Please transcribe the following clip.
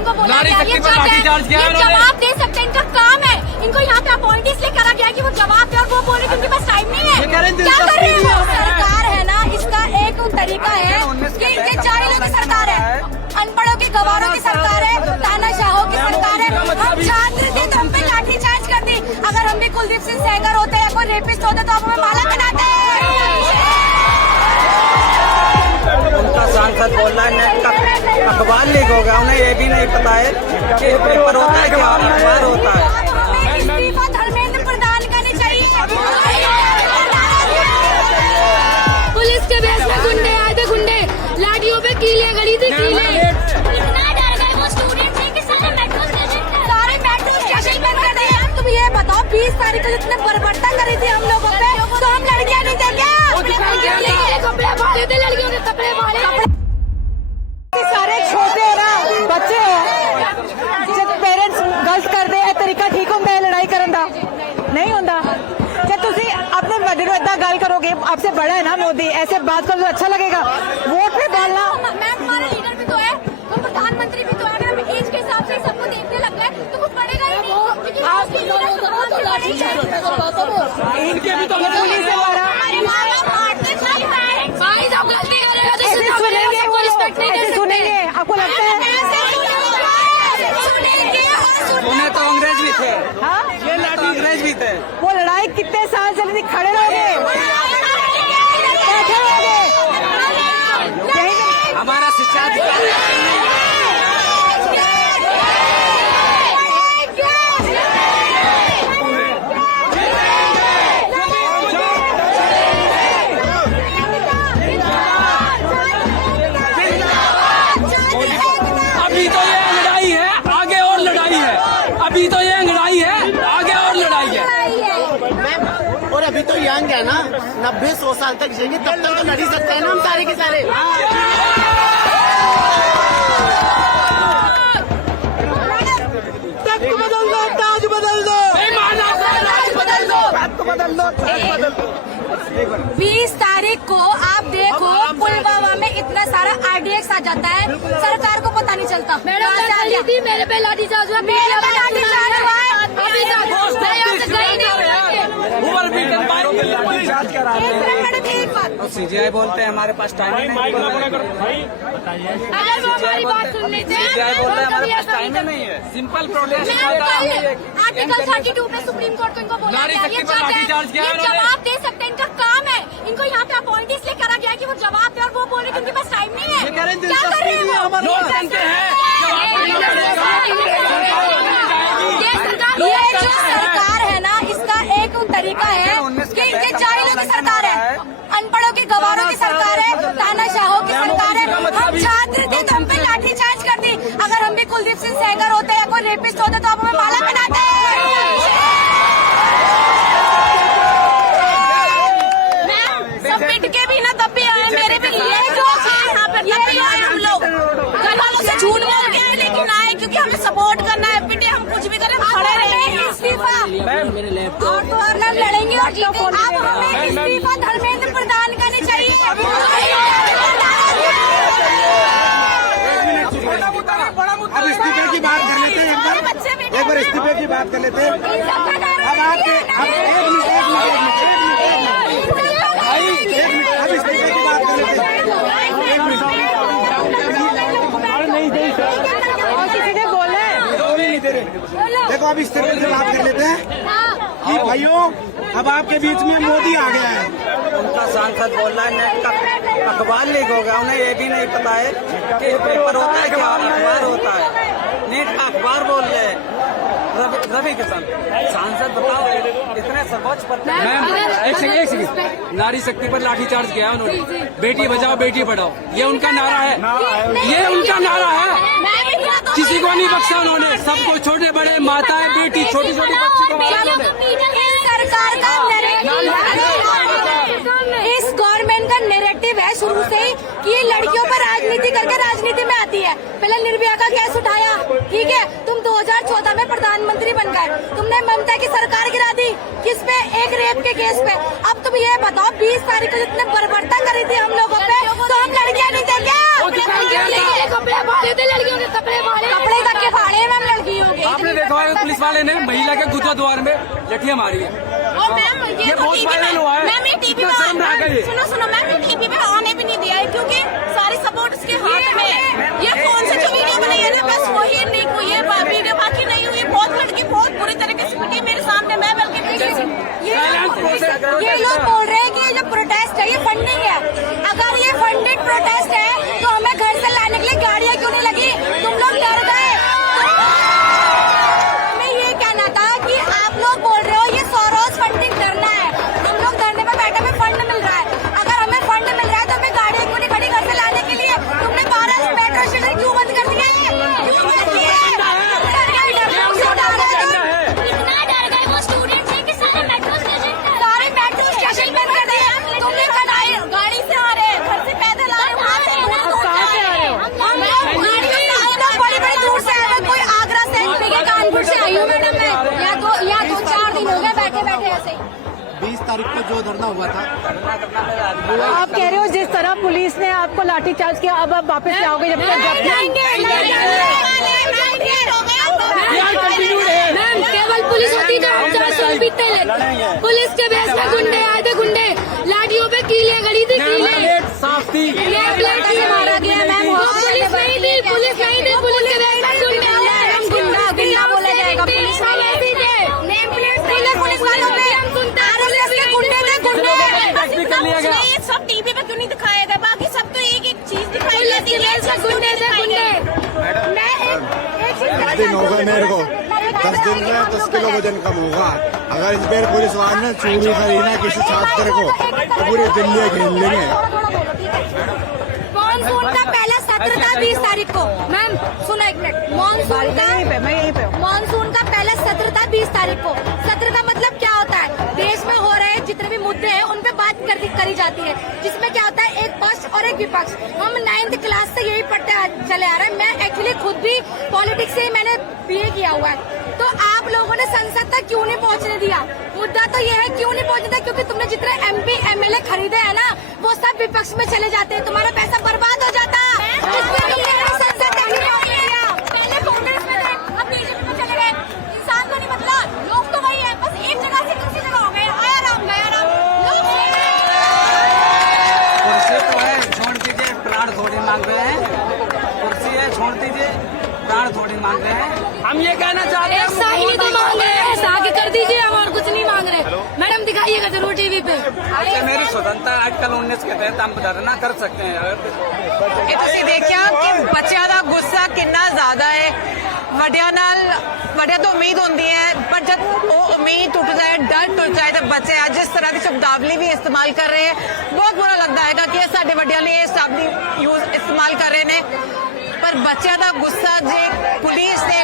इनको बोला गया ये जवाब दे सकते हैं, इनका काम है। इनको यहाँ पे अपॉइंट इसलिए करा गया कि वो जवाब दे, और वो बोले कि उनके पास टाइम नहीं है। क्या कर रही है वो सरकार है ना, इसका एक तरीका है कि ये जाहिलों की सरकार है, अनपढ़ों के गवारों की सरकार है, तानाशाहों की सरकार है। हम छात्र थे तो हम पे लाठी चार्ज कर दी। अगर हम भी कुलदीप सिंह सेंगर होते या कोई रेपिस्ट होते तो आप हमें माला बनाते। उनका सांसद बोल रहा है नेट का अखबार लीक हो गया, उन्हें ये भी नहीं पता है कि पेपर होता है क्या अखबार होता है। इस्तीफा धर्मेंद्र प्रधान करनी चाहिए। पुलिस के बेस में गुंडे आए थे, गुंडे लाठियों पे कीले गड़ी थी, कीले। इतना डर गए वो स्टूडेंट थे कि सारे मेट्रो स्टेशन बंद कर दिए। तुम ये बताओ 20 तारीख को जितने बर्बरता करी थी हम लोगों पे, तो हम लड़कियां नहीं देंगे। कपड़े फाड़े थे, लड़कियों के कपड़े फाड़े। सारे छोटे है ना बच्चे हैं, जब पेरेंट्स गलत कर दे तरीका ठीक होंगे लड़ाई करन दा नहीं होंदा। क्या तुसी अपने बड़े को इतना गल करोगे, आपसे बड़ा है ना मोदी, ऐसे बात करो तो अच्छा लगेगा। वोट पे बोलना। मैम हमारा लीडर भी तो है, हम प्रधानमंत्री भी तो है। अगर हम एज के हिसाब से सबको देखने लग गए तो कुछ बढ़ेगा ही नहीं, क्योंकि आपके लीडर इनके भी तो पुलिस से मारा। ऐसे सुनेंगे आपको लगता है? उन्हें तो अंग्रेज भी थे, हाँ ये लाठी अंग्रेज भी थे। वो लड़ाई कितने साल चली थी, खड़े रहोगे बैठे रहोगे? हमारा शिक्षा अधिकारी अभी तो ये लड़ाई है, आगे और लड़ाई है। अभी तो ये लड़ाई है, आगे और लड़ाई है। और अभी तो यंग है ना, 90-100 साल तक जिएंगे, तब तक तो लड़ ही सकते हैं ना हम सारे के सारे। तख्त बदल दो, ताज बदल दो, ताज बदल दो, बदल दो, ताज बदल दो। 20 तारीख को आप देखो पुलवामा में इतना सारा RDX आ जाता है, सरकार को पता नहीं चलता। मैडम थी, मेरे पे लाठी चार्ज हुआ, मेरे पे लाठी चार्ज हुआ है। अभी तक मैं यहाँ से गई नहीं हूँ। एक बात, CGI बोलते हैं हमारे पास टाइम ही नहीं है। अगर वो हमारी बात सुननी CGI बोलते हैं हमारे पास टाइम ही नहीं है। सिंपल प्रोटेस्ट आर्टिकल 32 में सुप्रीम कोर्ट को इनको बोला नारी गया, शक्ति पर लाठीचार्ज किया ये उन्होंने। जवाब दे सकते हैं, इनका काम है। इनको यहाँ पे अपॉइंट इसलिए करा गया कि वो जवाब दे, और वो बोले कि उनके पास टाइम नहीं है। क्या कर रहे हैं वो? लोकतंत्र है, ये जो सरकार है ना, इसका एक तरीका है कि ये जाहिलों की सरकार है, अनपढ़ों के गवारों की सरकार है, तानाशाहों की सरकार है। हम छात्र थे तो हम पे लाठी चार्ज कर दी। अगर हम भी कुलदीप सिंह सेंगर होते या कोई रेपिस्ट होते तो आप हमें माला बनाते। सब पिट के भी ना तब भी आए, मेरे भी ये जो यहाँ पर तब भी आए हम लोग। घर वालों से झूठ बोल के आए, लेकिन आए क्योंकि हमें सपोर्ट करना है। पिटे हम कुछ भी करें, हम खड़े रहेंगे। इस्तीफा और तो और हम लड़ेंगे और जीतेंगे। अब हमें इस्तीफा धर्मेंद्र प्रधान करनी चाहिए। अब इस्तीफे की बात कर लेते हैं, एक बार इस्तीफे की बात कर लेते हैं। अब आपके अब इस्तीफे की बात कर लेते हैं। और किसी ने बोला है? देखो अब इस्तीफे की बात कर लेते हैं कि भाइयों अब आपके बीच में मोदी आ गया है। उनका सांसद बोल रहा है नेट का अखबार लीक हो गया, उन्हें ये भी नहीं पता है कि पेपर होता है क्या अखबार होता है। नेट का अखबार बोल रहे हैं। रवि किसान सांसद बताओ, इतने सर्वोच्च पर एक सेकंड नारी शक्ति पर लाठीचार्ज किया है उन्होंने। बेटी बचाओ बेटी पढ़ाओ, ये उनका नारा है, ये उनका नारा है। किसी को नहीं बख्शा उन्होंने, सबको, छोटे बड़े, माताएं, बेटी, छोटी छोटी बच्ची को मारा उन्होंने। सरकार का इस गवर्नमेंट का नैरेटिव है शुरू से ही कि ये लड़कियों पर राजनीति करके राजनीति में आती है। पहले निर्भया का केस उठाया, ठीक है, तुम 2014 में प्रधानमंत्री बन गए, तुमने ममता की सरकार गिरा दी, किस पे? एक रेप के केस पे। अब तुम ये बताओ 20 तारीख को जितने बर्बरता करी थी हम लोगों पे, तो हम लड़कियां नहीं देंगे। कपड़े फाड़े थे, लड़कियों के कपड़े फाड़े। कपड़े का पुलिस वाले ने महिला के गुदा द्वार में लठियां मारी है। और मैम ये बहुत वायरल हुआ है। मैम ये टीवी कितना शर्म आ गई है। सुनो मैम ये टीवी पे आने भी नहीं दिया है क्योंकि सारी सपोर्ट उसके हाथ में है। ये फोन से जो वीडियो बनाई है ना बस वही लीक हुई है, वीडियो बाकी नहीं हुई। बहुत लड़की बहुत बुरी तरीके से पिटी मेरे सामने, मैं बल्कि ये लोग बोल रहे हैं कि ये जो प्रोटेस्ट है ये फंडिंग है। अगर ये फंडेड प्रोटेस्ट है तो हमें घर से लाने के लिए गाड़ियां क्यों नहीं लगी? तुम लोग डर गए। हमें ये कहना था कि आप लोग बोल रहे हो ये सौरोज फंडिंग करना है, हम लोग धरने पर बैठे हमें फंड मिल रहा है। अगर हमें फंड मिल रहा है तो हमें गाड़ियां क्यों नहीं खड़ी घर से लाने के लिए? तुमने 12 मेट्रो स्टेशन क्यों बंद कर दिया है? क्यों बंद किया है? इतना डर गए वो स्टूडेंट्स हैं कि सारे मेट्रो स्टेशन बंद कर दिया। तुमने गाड़ी से आ रहे हैं, घर से पैदल आ रहे हैं, वहाँ से दूर से आ रहे हो। हम लोग बड़ी दूर से आ रहे हैं। कोई आगरा से एमपी के कानपुर से आई हूँ मैडम मैं, या 2-4 दिन हो गए बैठे बैठे ऐसे ही। 20 तारीख को जो धरना हुआ था, आप कह रहे हो जिस तरह पुलिस ने आपको लाठीचार्ज किया अब आप वापस जाओगे जब तक मैम केवल पुलिस होती तो हम 400 पीते लेते। पुलिस के बेस में गुंडे आए थे, गुंडे लाठियों पे कीलियां गड़ी थी, कीले साफ थी। प्लेट से मारा गया मैम। पुलिस नहीं थी, पुलिस नहीं थी, पुलिस के बेस में गुंडे गुंडा बोला जाएगा। पुलिस वाले ऐसे थे, नेम प्लेट पुलिस वालों पे आरएसएस के गुंडे थे, गुंडे। ये सब टीवी पे क्यों नहीं दिखाया गया? बाकी सब तो एक चीज दिखाई जाती है, गुंडे थे गुंडे। मैं एक चीज 10 दिन हो गए मेरे को, 10 दिन में 10 किलो वजन कम होगा। अगर इस बार पुलिस वाले ने चूड़ी खरीदना किसी छात्र को तो पूरी दिल्ली खेल लेंगे। मानसून का पहला सत्र था 20 तारीख को। मैम सुनो एक मिनट, मानसून का पहला सत्र था 20 तारीख को। सत्र का मतलब क्या होता है? देश में हो रहे जितने भी मुद्दे हैं उन पे बात करी जाती है, जिसमें क्या होता है एक पक्ष और एक विपक्ष। हम 9th क्लास से यही पढ़ते चले आ रहे हैं। मैं एक्चुअली खुद भी पॉलिटिक्स से मैंने BA किया हुआ है। तो आप लोगों ने संसद तक क्यों नहीं पहुंचने दिया? मुद्दा तो ये है क्यों नहीं पहुंचने दिया? क्योंकि तुमने जितने MP MLA खरीदे हैं ना वो सब विपक्ष में चले जाते हैं, तुम्हारा पैसा बर्बाद हो जाता है। इसलिए तुमने संसद तक नहीं पहुंचने दिया। पहले कांग्रेस में थे, अब BJP में चले गए। इंसान तो नहीं बदला, लोग तो वही है, बस एक जगह से दूसरी जगह हो गए। आया राम गया राम। कुर्सी तो है, छोड़ दीजिए, प्राण थोड़ी मांग रहे हैं। कुर्सी है, छोड़ दीजिए, प्राण थोड़ी मांग रहे हैं। हम ये कहना चाहते हैं ऐसा ही तो मांग रहे हैं, ऐसा आगे कर दीजिए, हम और कुछ नहीं मांग रहे। मैडम दिखाइएगा जरूर टीवी पे। अच्छा मेरी स्वतंत्रता आर्टिकल 19 के तहत हम धरना कर सकते हैं। ਇਹ ਤੁਸੀਂ ਦੇਖਿਆ ਕਿ ਬੱਚਿਆਂ ਦਾ ਗੁੱਸਾ ਕਿੰਨਾ ਜ਼ਿਆਦਾ ਹੈ। ਵੱਡਿਆਂ ਤੋਂ ਉਮੀਦ ਹੁੰਦੀ ਹੈ ਪਰ ਜਦ ਉਹ ਉਮੀਦ ਟੁੱਟ ਜਾਏ, ਡਰ ਟੁੱਟ ਜਾਏ ਤਾਂ ਬੱਚੇ ਅੱਜ ਇਸ ਤਰ੍ਹਾਂ ਦੀ ਸ਼ਬਦਾਵਲੀ ਵੀ ਇਸਤੇਮਾਲ ਕਰ ਰਹੇ ਹੈ। ਬਹੁਤ ਬੁਰਾ ਲੱਗਦਾ ਹੈਗਾ ਕਿ ਇਹ ਸਾਡੇ ਵੱਡਿਆਂ ਲਈ ਇਹ ਸ਼ਬਦ ਇਸਤੇਮਾਲ ਕਰ ਰਹੇ ਨੇ। ਪਰ ਬੱਚਿਆਂ ਦਾ ਗੁੱਸਾ ਜੇ ਪੁਲਿਸ ਨੇ